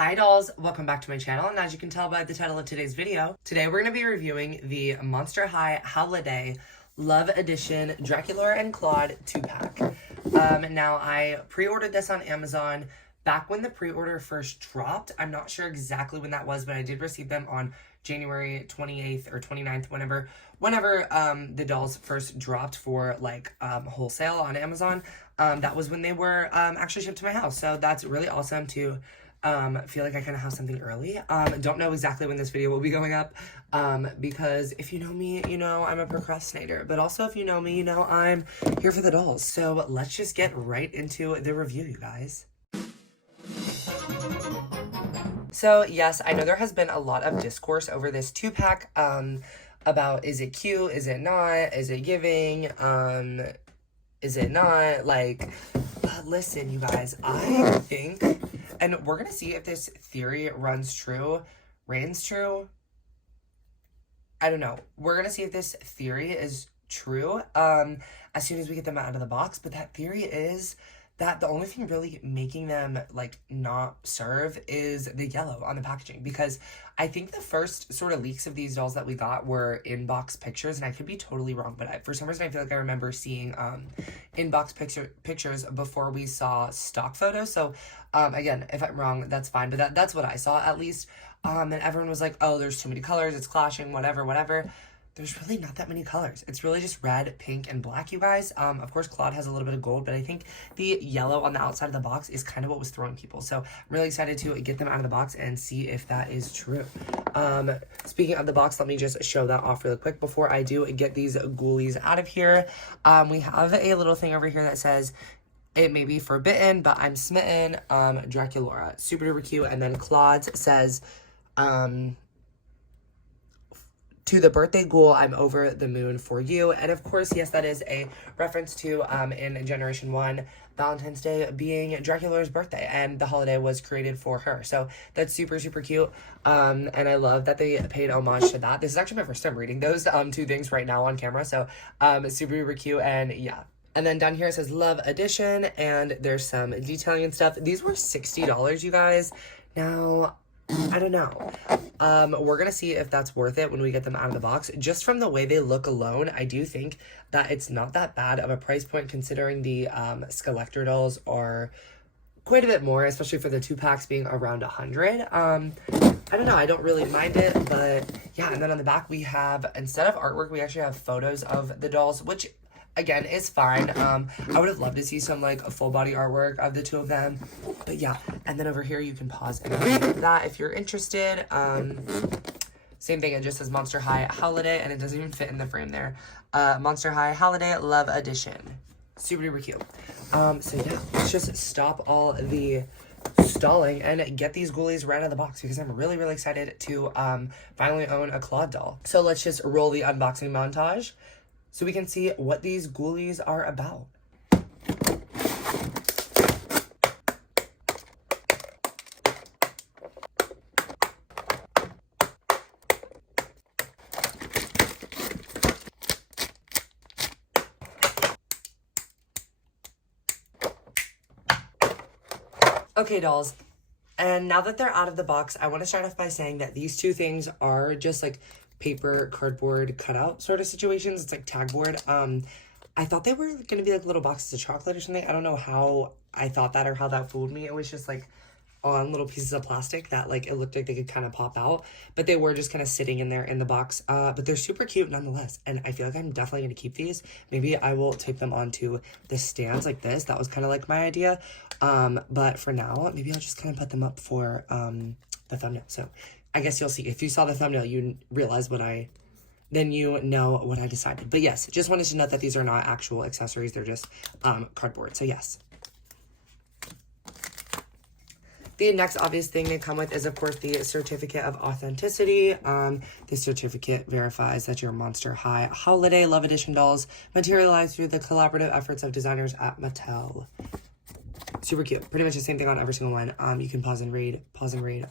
Hi dolls, welcome back to my channel, and as you can tell by the title of today's video, today we're going to be reviewing the Monster High Howliday Love Edition Draculaura and Claude 2-pack. Now I pre-ordered this on Amazon back when the pre-order first dropped. I'm not sure exactly when that was, but I did receive them on January 28th or 29th, whenever the dolls first dropped for like wholesale on Amazon. That was when they were actually shipped to my house, so that's really awesome to feel like I kind of have something early. Don't know exactly when this video will be going up, because if you know me, you know I'm a procrastinator, but also if you know me, you know I'm here for the dolls. So let's just get right into the review, you guys. So yes, I know there has been a lot of discourse over this 2-pack, about is it cute, is it not, is it giving, is it not, like, listen, you guys, I think, and we're gonna see if this theory reigns true. I don't know. We're gonna see if this theory is true, as soon as we get them out of the box, but that theory is that the only thing really making them, like, not serve is the yellow on the packaging, because I think the first sort of leaks of these dolls that we got were in-box pictures, and I could be totally wrong, but for some reason I feel like I remember seeing in-box pictures before we saw stock photos. So again, if I'm wrong, that's fine, but that's what I saw, at least. And everyone was like, oh, there's too many colors, it's clashing, whatever. There's really not that many colors. It's really just red, pink, and black, you guys. Of course, Claude has a little bit of gold, but I think the yellow on the outside of the box is kind of what was throwing people. So I'm really excited to get them out of the box and see if that is true. Speaking of the box, let me just show that off really quick before I do get these ghoulies out of here. We have a little thing over here that says, it may be forbidden, but I'm smitten, Draculaura. Super duper cute. And then Claude says, to the birthday ghoul, I'm over the moon for you. And of course, yes, that is a reference to, in Generation 1, Valentine's Day being Draculaura's birthday, and the holiday was created for her. So that's super, super cute. And I love that they paid homage to that. This is actually my first time reading those two things right now on camera. So super, super cute, and yeah. And then down here it says Love Edition, and there's some detailing and stuff. These were $60, you guys. Now, I don't know. We're gonna see if that's worth it when we get them out of the box. Just from the way they look alone, I do think that it's not that bad of a price point, considering the Skelector dolls are quite a bit more, especially for the 2-packs being around 100. I don't know, I don't really mind it, but yeah. And then on the back we have, instead of artwork, we actually have photos of the dolls, which again is fine. I would have loved to see some like a full body artwork of the two of them, but yeah. And then over here you can pause and read that if you're interested. Same thing, it just says Monster High Howliday, and it doesn't even fit in the frame there. Monster High Howliday Love Edition. Super duper cute. So yeah, let's just stop all the stalling and get these ghoulies right out of the box, because I'm really, really excited to finally own a Claude doll. So let's just roll the unboxing montage so we can see what these ghoulies are about. Okay, dolls, and now that they're out of the box, I want to start off by saying that these two things are just like paper, cardboard cutout sort of situations. It's like tag board. I thought they were gonna be like little boxes of chocolate or something. I don't know how I thought that or how that fooled me. It was just like on little pieces of plastic that like it looked like they could kind of pop out, but they were just kind of sitting in there in the box. But they're super cute nonetheless, and I feel like I'm definitely gonna keep these. Maybe I will tape them onto the stands like this. That was kind of like my idea. But for now, maybe I'll just kind of put them up for the thumbnail. So I guess you'll see. If you saw the thumbnail, you realize then you know what I decided. But yes, just wanted to note that these are not actual accessories. They're just cardboard. So yes. The next obvious thing they come with is, of course, the certificate of authenticity. The certificate verifies that your Monster High Howliday Love Edition dolls materialize through the collaborative efforts of designers at Mattel. Super cute. Pretty much the same thing on every single one. You can pause and read,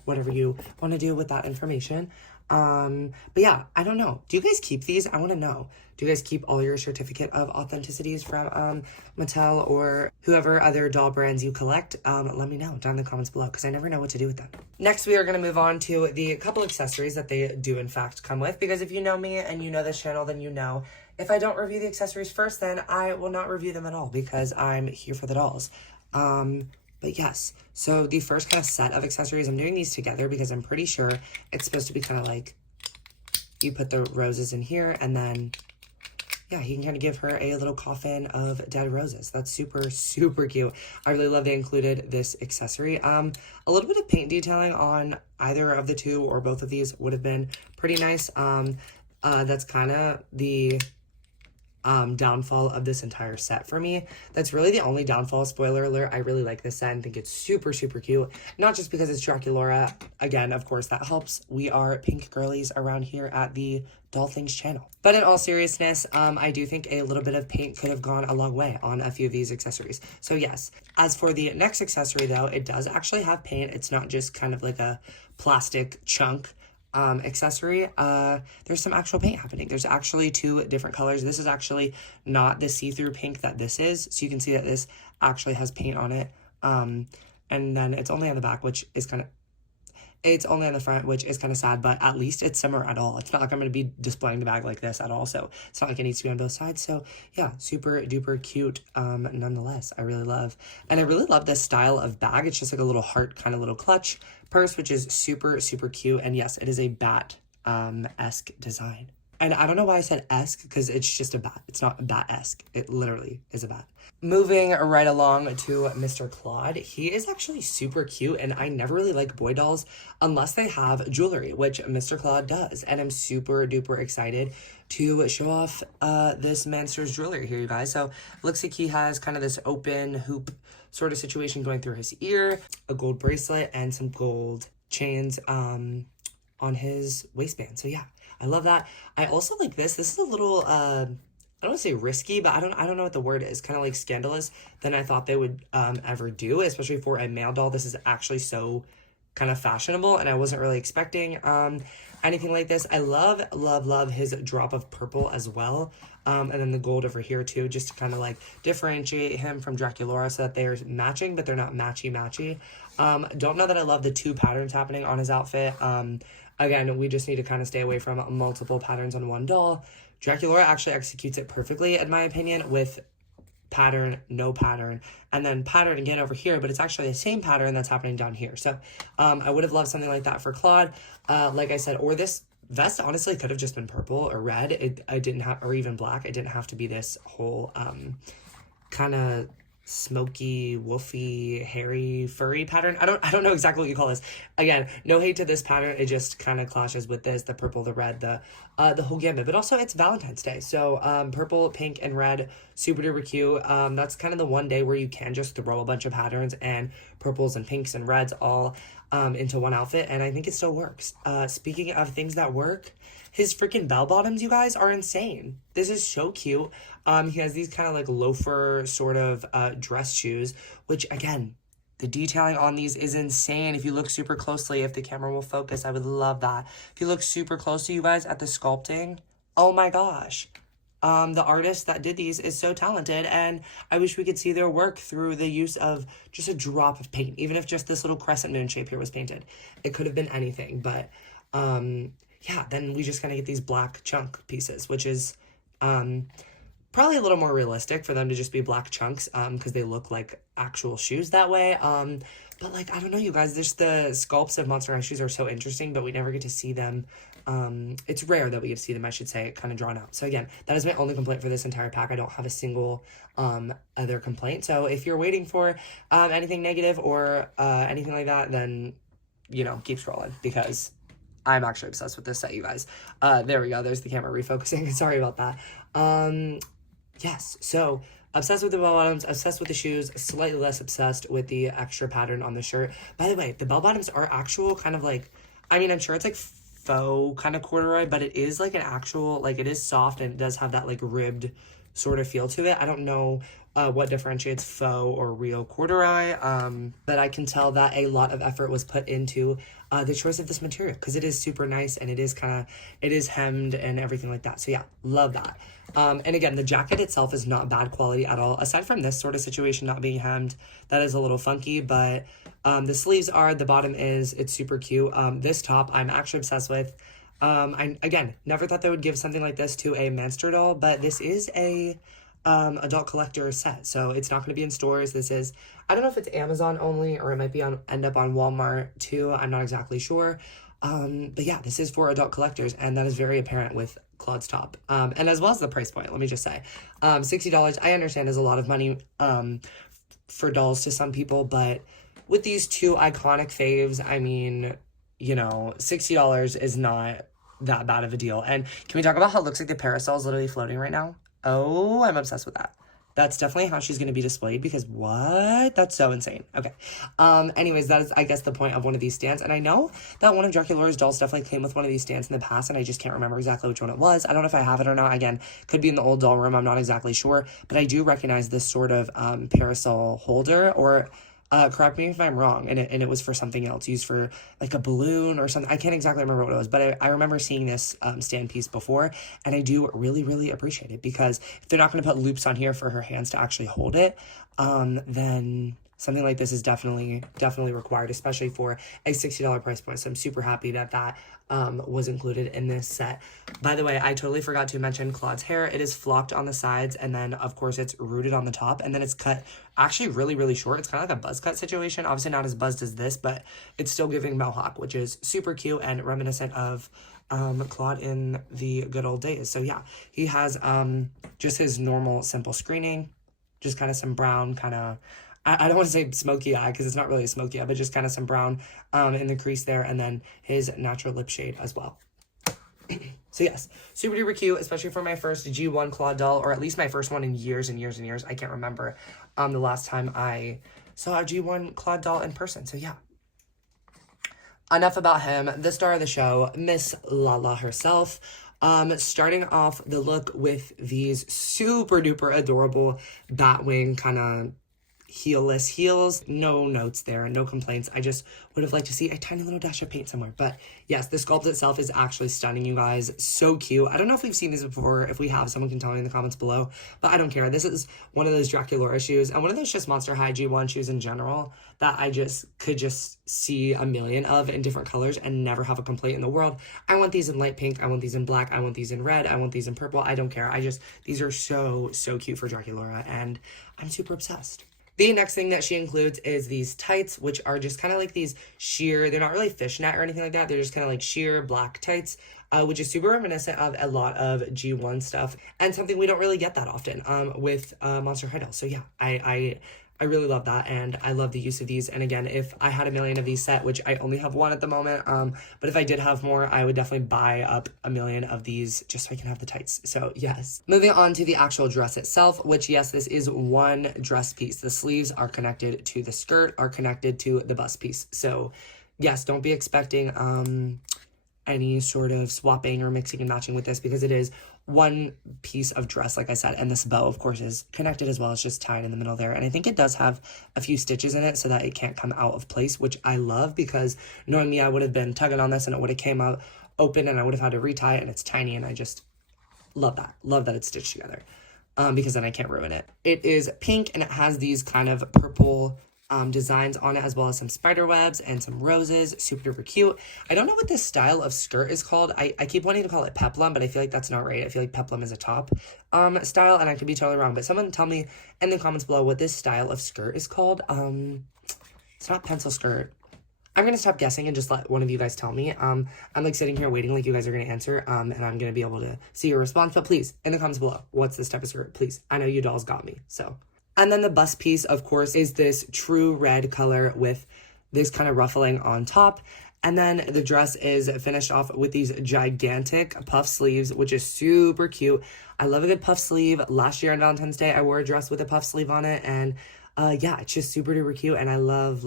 whatever you want to do with that information. But yeah, I don't know. Do you guys keep these? I want to know. Do you guys keep all your certificate of authenticities from Mattel or whoever other doll brands you collect? Let me know down in the comments below because I never know what to do with them. Next, we are going to move on to the couple accessories that they do in fact come with, because if you know me and you know this channel, then you know if I don't review the accessories first, then I will not review them at all because I'm here for the dolls. But yes, so the first kind of set of accessories, I'm doing these together because I'm pretty sure it's supposed to be kind of like you put the roses in here and then, yeah, he can kind of give her a little coffin of dead roses. That's super, super cute. I really love they included this accessory. A little bit of paint detailing on either of the two or both of these would have been pretty nice. That's kind of the downfall of this entire set for me. That's really the only downfall. Spoiler alert, I really like this set and think it's super, super cute. Not just because it's Draculaura. Again, of course, that helps. We are pink girlies around here at the Doll Things channel. But in all seriousness, I do think a little bit of paint could have gone a long way on a few of these accessories. So yes, as for the next accessory though, it does actually have paint. It's not just kind of like a plastic chunk accessory. There's some actual paint happening. There's actually two different colors. This is actually not the see-through pink that this is, so you can see that this actually has paint on it. And then it's only on the back, which is kind of, it's only on the front, which is kind of sad, but at least it's similar at all. It's not like I'm going to be displaying the bag like this at all, so it's not like it needs to be on both sides. So yeah, super duper cute nonetheless. I really love this style of bag. It's just like a little heart kind of little clutch purse, which is super, super cute. And yes, it is a bat esque design. And I don't know why I said esque, because it's just a bat. It's not bat-esque. It literally is a bat. Moving right along to Mr. Claude. He is actually super cute, and I never really like boy dolls unless they have jewelry, which Mr. Claude does. And I'm super duper excited to show off this monster's jewelry here, you guys. So it looks like he has kind of this open hoop sort of situation going through his ear, a gold bracelet, and some gold chains on his waistband. So yeah, I love that. I also like this. This is a little, I don't want to say risky, but I don't know what the word is. Kind of like scandalous than I thought they would ever do, especially for a male doll. This is actually so kind of fashionable, and I wasn't really expecting anything like this. I love, love, love his drop of purple as well. And then the gold over here too, just to kind of like differentiate him from Draculaura so that they're matching, but they're not matchy-matchy. Don't know that I love the two patterns happening on his outfit. Again, we just need to kind of stay away from multiple patterns on one doll. Draculaura actually executes it perfectly, in my opinion, with pattern, no pattern, and then pattern again over here, but it's actually the same pattern that's happening down here. So I would have loved something like that for Claude, like I said, or this vest honestly could have just been purple or red. I didn't have, or even black. It didn't have to be this whole kind of smoky, woofy, hairy, furry pattern. I don't know exactly what you call this. Again, no hate to this pattern. It just kind of clashes with this, the purple, the red, the whole gambit. But also it's Valentine's Day. So purple, pink, and red, super duper cute. That's kind of the one day where you can just throw a bunch of patterns and purples and pinks and reds all into one outfit, and I think it still works. Speaking of things that work, his freaking bell bottoms, you guys, are insane. This is so cute. He has these kind of like loafer sort of dress shoes, which again, the detailing on these is insane. If you look super closely, if the camera will focus, I would love that. If you look super closely, you guys, at the sculpting, oh my gosh. The artist that did these is so talented, and I wish we could see their work through the use of just a drop of paint. Even if just this little crescent moon shape here was painted, it could have been anything. But yeah, then we just kind of get these black chunk pieces, which is probably a little more realistic for them to just be black chunks because they look like actual shoes that way. But like, I don't know, you guys, just the sculpts of Monster High shoes are so interesting, but we never get to see them. It's rare that we get to see them, I should say, kind of drawn out. So again, that is my only complaint for this entire pack. I don't have a single other complaint. So if you're waiting for anything negative or anything like that, then, you know, keep scrolling because I'm actually obsessed with this set, you guys. There we go. There's the camera refocusing. Sorry about that. Yes, so obsessed with the bell bottoms, obsessed with the shoes, slightly less obsessed with the extra pattern on the shirt. By the way, the bell bottoms are actual kind of like, I mean, I'm sure it's like faux kind of corduroy, but it is like an actual, like it is soft and it does have that like ribbed sort of feel to it. I don't know what differentiates faux or real corduroy, but I can tell that a lot of effort was put into the choice of this material, because it is super nice and it is hemmed and everything like that. So yeah, love that. And again, the jacket itself is not bad quality at all, aside from this sort of situation not being hemmed. That is a little funky, but the sleeves are, the bottom is, it's super cute. This top I'm actually obsessed with. I, again, never thought they would give something like this to a Manster doll, but this is a adult collector set, so it's not going to be in stores. This is, I don't know if it's Amazon only, or it might be end up on Walmart too. I'm not exactly sure. But yeah, this is for adult collectors, and that is very apparent with Claude's top. And as well as the price point, let me just say. $60, I understand, is a lot of money for dolls to some people, but with these two iconic faves, I mean, you know, $60 is not that bad of a deal. And can we talk about how it looks like the parasol is literally floating right now? Oh, I'm obsessed with that. That's definitely how she's going to be displayed, because what? That's so insane. Okay. Anyways, that is, I guess, the point of one of these stands. And I know that one of Draculaura's dolls definitely came with one of these stands in the past, and I just can't remember exactly which one it was. I don't know if I have it or not. Again, could be in the old doll room. I'm not exactly sure. But I do recognize this sort of parasol holder, or correct me if I'm wrong, and it was for something else, used for like a balloon or something. I can't exactly remember what it was, but I remember seeing this stand piece before, and I do really, really appreciate it, because if they're not going to put loops on here for her hands to actually hold it, then something like this is definitely required, especially for a $60 price point. So I'm super happy that that was included in this set. By the way, I totally forgot to mention Claude's hair. It is flocked on the sides, and then of course it's rooted on the top, and then it's cut actually really, really short. It's kind of like a buzz cut situation. Obviously not as buzzed as this, but it's still giving mohawk, which is super cute and reminiscent of Claude in the good old days. So yeah, he has just his normal simple screening, just kind of some brown, kind of, I don't want to say smoky eye, because it's not really a smoky eye, but just kind of some brown in the crease there, and then his natural lip shade as well. So yes, super duper cute, especially for my first G1 Claude doll, or at least my first one in years and years and years. I can't remember the last time I saw a G1 Claude doll in person. So yeah. Enough about him. The star of the show, Miss Lala herself. Starting off the look with these super duper adorable Batwing kind of heelless heels. No notes there, no complaints. I just would have liked to see a tiny little dash of paint somewhere. But yes, the sculpt itself is actually stunning, you guys. So cute. I don't know if we've seen these before. If we have, someone can tell me in the comments below. But I don't care. This is one of those Draculaura shoes, and one of those just Monster High G1 shoes in general that I just could just see a million of in different colors and never have a complaint in the world. I want these in light pink. I want these in black. I want these in red. I want these in purple. I don't care. These are so cute for Draculaura, and I'm super obsessed. The next thing that she includes is these tights, which are just kind of like these sheer, they're not really fishnet or anything like that. They're just kind of like sheer black tights, which is super reminiscent of a lot of G1 stuff, and something we don't really get that often with Monster High dolls. So yeah, I really love that, and I love the use of these. And again, if I had a million of these set, which I only have one at the moment, but if I did have more, I would definitely buy up a million of these just so I can have the tights. So yes. Moving on to the actual dress itself, which yes, this is one dress piece. The sleeves are connected to the skirt, are connected to the bust piece. So yes, don't be expecting any sort of swapping or mixing and matching with this, because it is one piece of dress, like I said, and this bow, of course, is connected as well. It's just tied in the middle there, and I think it does have a few stitches in it so that it can't come out of place, which I love, because knowing me, I would have been tugging on this and it would have came out open and I would have had to retie it, and it's tiny, and I just love that it's stitched together, because then I can't ruin it. It is pink, and it has these kind of purple designs on it, as well as some spider webs and some roses. Super duper cute. I don't know what this style of skirt is called. I keep wanting to call it peplum, but I feel like that's not right. I feel like peplum is a top style, and I could be totally wrong, but someone tell me in the comments below what this style of skirt is called. It's not pencil skirt. I'm gonna stop guessing and just let one of you guys tell me. I'm like sitting here waiting like you guys are gonna answer, and I'm gonna be able to see your response. But please, in the comments below, what's this type of skirt? Please, I know you dolls got me, so. And then the bust piece, of course, is this true red color with this kind of ruffling on top. And then the dress is finished off with these gigantic puff sleeves, which is super cute. I love a good puff sleeve. Last year on Valentine's Day, I wore a dress with a puff sleeve on it. And yeah, it's just super duper cute. And I love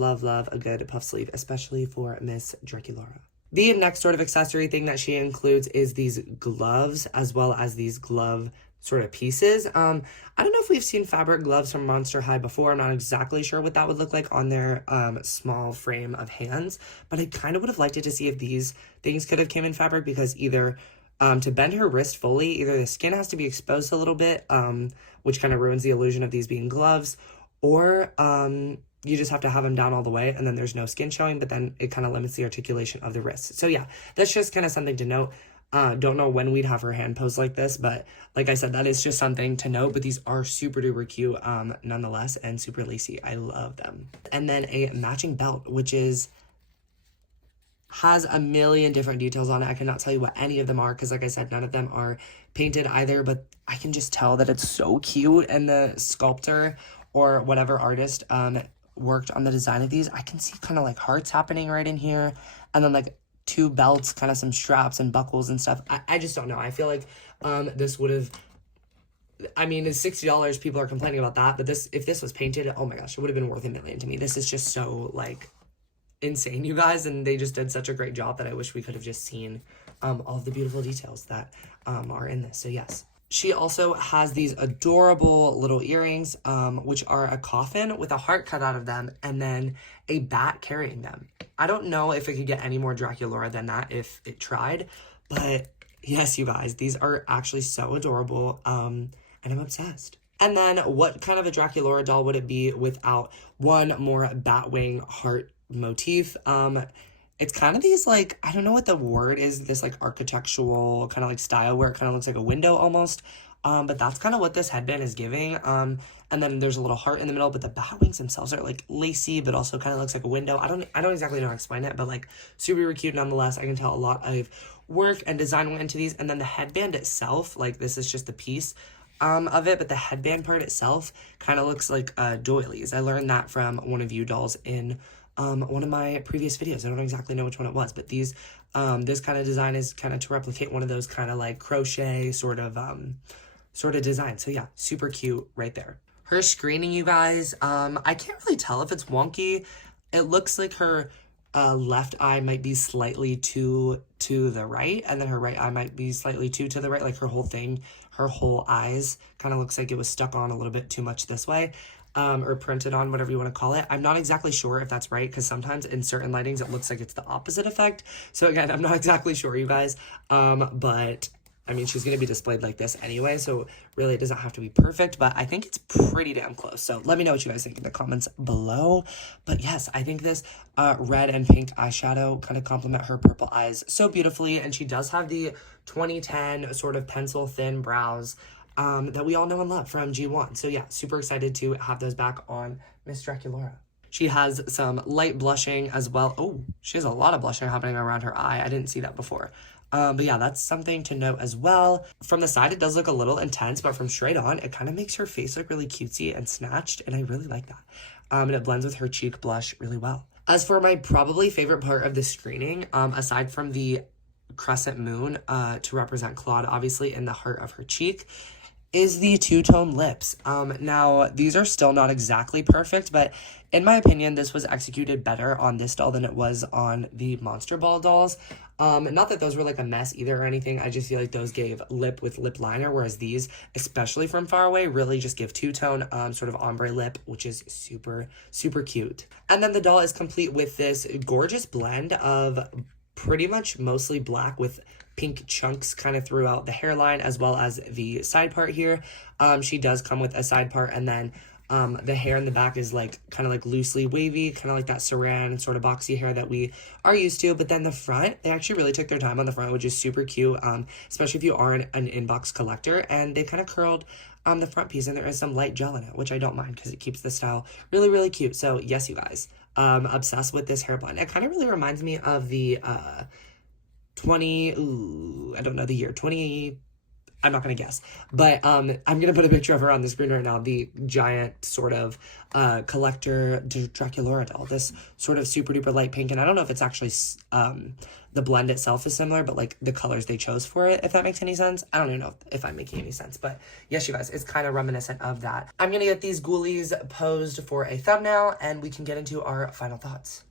a good puff sleeve, especially for Miss Draculaura. The next sort of accessory thing that she includes is these gloves, as well as these glove sort of pieces. I don't know if we've seen fabric gloves from Monster High before. I'm not exactly sure what that would look like on their small frame of hands, but I kind of would have liked it to see if these things could have came in fabric, because either to bend her wrist fully, either the skin has to be exposed a little bit, which kind of ruins the illusion of these being gloves, or you just have to have them down all the way and then there's no skin showing, but then it kind of limits the articulation of the wrist. So yeah, that's just kind of something to note. Don't know when we'd have her hand posed like this, but like I said, that is just something to note. But these are super duper cute nonetheless, and super lacy. I love them. And then a matching belt, which has a million different details on it. I cannot tell you what any of them are, because like I said, none of them are painted either, but I can just tell that it's so cute. And the sculptor or whatever artist worked on the design of these, I can see kind of like hearts happening right in here, and then like 2 belts, kind of some straps and buckles and stuff. I just don't know. I feel like this would have, I mean, it's $60. People are complaining about that, but this, if this was painted, oh my gosh, it would have been worth $1 million to me. This is just so like insane, you guys, and they just did such a great job that I wish we could have just seen all of the beautiful details that are in this. So yes. She also has these adorable little earrings, which are a coffin with a heart cut out of them, and then a bat carrying them. I don't know if it could get any more Draculaura than that if it tried, but yes, you guys, these are actually so adorable, and I'm obsessed. And then what kind of a Draculaura doll would it be without one more Batwing heart motif? It's kind of these, like, I don't know what the word is, this, like, architectural kind of, like, style where it kind of looks like a window almost. But that's kind of what this headband is giving. And then there's a little heart in the middle, but the bat wings themselves are, like, lacy, but also kind of looks like a window. I don't exactly know how to explain it, but, like, super cute nonetheless. I can tell a lot of work and design went into these. And then the headband itself, like, this is just the piece of it, but the headband part itself kind of looks like doilies. I learned that from one of you dolls in one of my previous videos. I don't exactly know which one it was, but these this kind of design is kind of to replicate one of those kind of like crochet sort of design. So yeah, super cute right there. Her screening, you guys, I can't really tell if it's wonky. It looks like her left eye might be slightly to the right, and then her right eye might be slightly to the right. Like her whole eyes kind of looks like it was stuck on a little bit too much this way. Or printed on, whatever you want to call it. I'm not exactly sure if that's right, because sometimes in certain lightings it looks like it's the opposite effect. So again, I'm not exactly sure, you guys. But I mean, she's going to be displayed like this anyway, so really it doesn't have to be perfect, but I think it's pretty damn close. So let me know what you guys think in the comments below. But yes, I think this red and pink eyeshadow kind of complement her purple eyes so beautifully, and she does have the 2010 sort of pencil thin brows that we all know and love from G1. So yeah, super excited to have those back on Miss Draculaura. She has some light blushing as well. Oh, she has a lot of blushing happening around her eye. I didn't see that before. But yeah, that's something to note as well. From the side, it does look a little intense, but from straight on, it kind of makes her face look really cutesy and snatched, and I really like that. And it blends with her cheek blush really well. As for my probably favorite part of the screening, aside from the crescent moon to represent Claude, obviously, in the heart of her cheek, is the two-tone lips. Now, these are still not exactly perfect, but in my opinion, this was executed better on this doll than it was on the Monster Ball dolls. Not that those were like a mess either or anything. I just feel like those gave lip with lip liner, whereas these, especially from far away, really just give two-tone sort of ombre lip, which is super, super cute. And then the doll is complete with this gorgeous blend of pretty much mostly black with pink chunks kind of throughout the hairline as well as the side part here. She does come with a side part, and then the hair in the back is like kind of like loosely wavy, kind of like that saran sort of boxy hair that we are used to. But then the front, they actually really took their time on the front, which is super cute, especially if you are an inbox collector. And they kind of curled the front piece, and there is some light gel in it, which I don't mind because it keeps the style really, really cute. So yes, you guys, obsessed with this hair blend. It kind of really reminds me of the I don't know the year, 20, I'm not going to guess, but I'm going to put a picture of her on the screen right now, the giant sort of collector Draculaura doll, this sort of super duper light pink, and I don't know if it's actually, the blend itself is similar, but like the colors they chose for it, if that makes any sense. I don't even know if I'm making any sense, but yes, you guys, it's kind of reminiscent of that. I'm going to get these ghoulies posed for a thumbnail, and we can get into our final thoughts.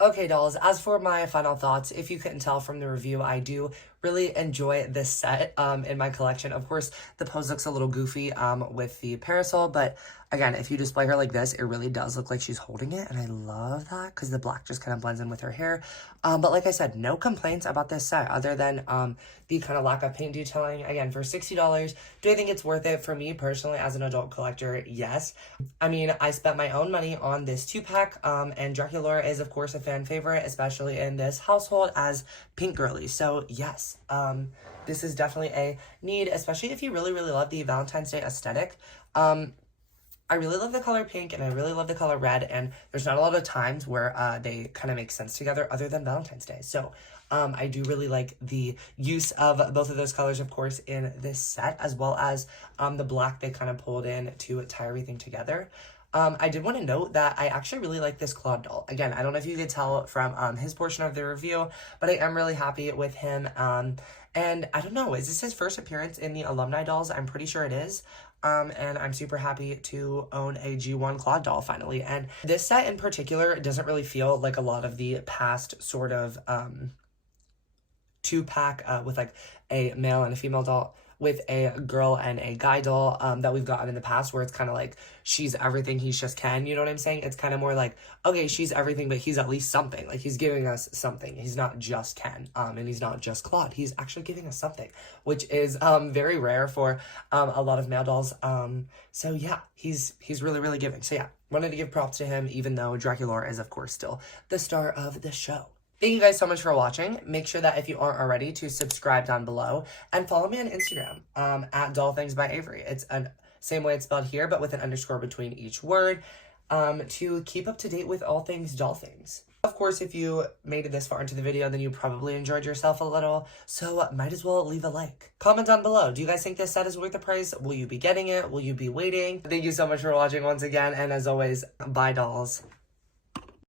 Okay, dolls, as for my final thoughts, if you couldn't tell from the review, I do really enjoy this set in my collection. Of course, the pose looks a little goofy with the parasol, but again, if you display her like this, it really does look like she's holding it, and I love that because the black just kind of blends in with her hair. But like I said, no complaints about this set other than the kind of lack of paint detailing. Again, for $60, do I think it's worth it? For me personally, as an adult collector, yes. I mean, I spent my own money on this 2-pack, and Draculaura is, of course, a fan favorite, especially in this household as pink girly. So, yes, this is definitely a need, especially if you really, really love the Valentine's Day aesthetic. I really love the color pink and I really love the color red, and there's not a lot of times where they kind of make sense together other than Valentine's Day. So I do really like the use of both of those colors, of course, in this set, as well as the black they kind of pulled in to tie everything together. I did want to note that I actually really like this Claude doll. Again, I don't know if you could tell from his portion of the review, but I am really happy with him. And I don't know, is this his first appearance in the Alumni dolls? I'm pretty sure it is. And I'm super happy to own a G1 Claude doll finally. And this set in particular doesn't really feel like a lot of the past sort of 2-pack with like a male and a female doll with a girl and a guy doll that we've gotten in the past, where it's kind of like she's everything, he's just Ken, you know what I'm saying? It's kind of more like, okay, she's everything, but he's at least something. Like, he's giving us something. He's not just Ken, and he's not just Claude. He's actually giving us something, which is very rare for a lot of male dolls. So yeah, he's really, really giving. So yeah, wanted to give props to him, even though Draculaura is, of course, still the star of the show. Thank you guys so much for watching. Make sure that if you aren't already, to subscribe down below and follow me on Instagram at Doll Things by Avery. It's the same way it's spelled here, but with an underscore between each word, to keep up to date with all things doll things. Of course, if you made it this far into the video, then you probably enjoyed yourself a little, so might as well leave a like. Comment down below. Do you guys think this set is worth the price? Will you be getting it? Will you be waiting? Thank you so much for watching once again, and as always, bye dolls.